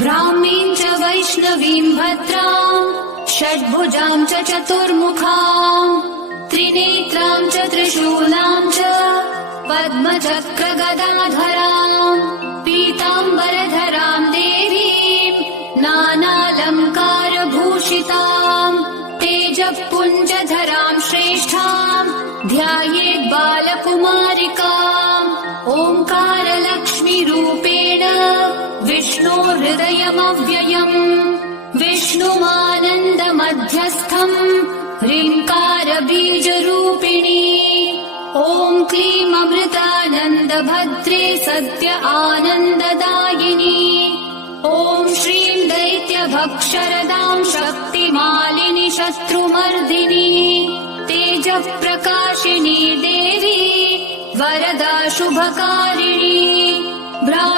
ब्राह्मीं च वैष्णवीं भद्रां षड्भुजां च चतुर्मुखां त्रिनेत्रां च त्रिशूलां च पद्मचक्रगदाधरां पीताम्बरधरां देवीं नानालङ्कारभूषितां तेजःपुञ्जधरां श्रेष्ठां ध्यायेत् बालकुमारिकाम् ओङ्कारलक्ष्मीरूपेण विष्णोर्हृदयमव्ययम् विष्णुमानन्दमध्यस्थम् ह्रीङ्कारबीजरूपिणी ॐ क्लीं अमृतानन्दभद्रे सत्य आनन्ददायिनी ॐ श्रीं दैत्यभक्षरदां शक्तिमालिनि शत्रुमर्दिनी तेजःप्रकाशिनी देवी वरदा शुभकारिणी।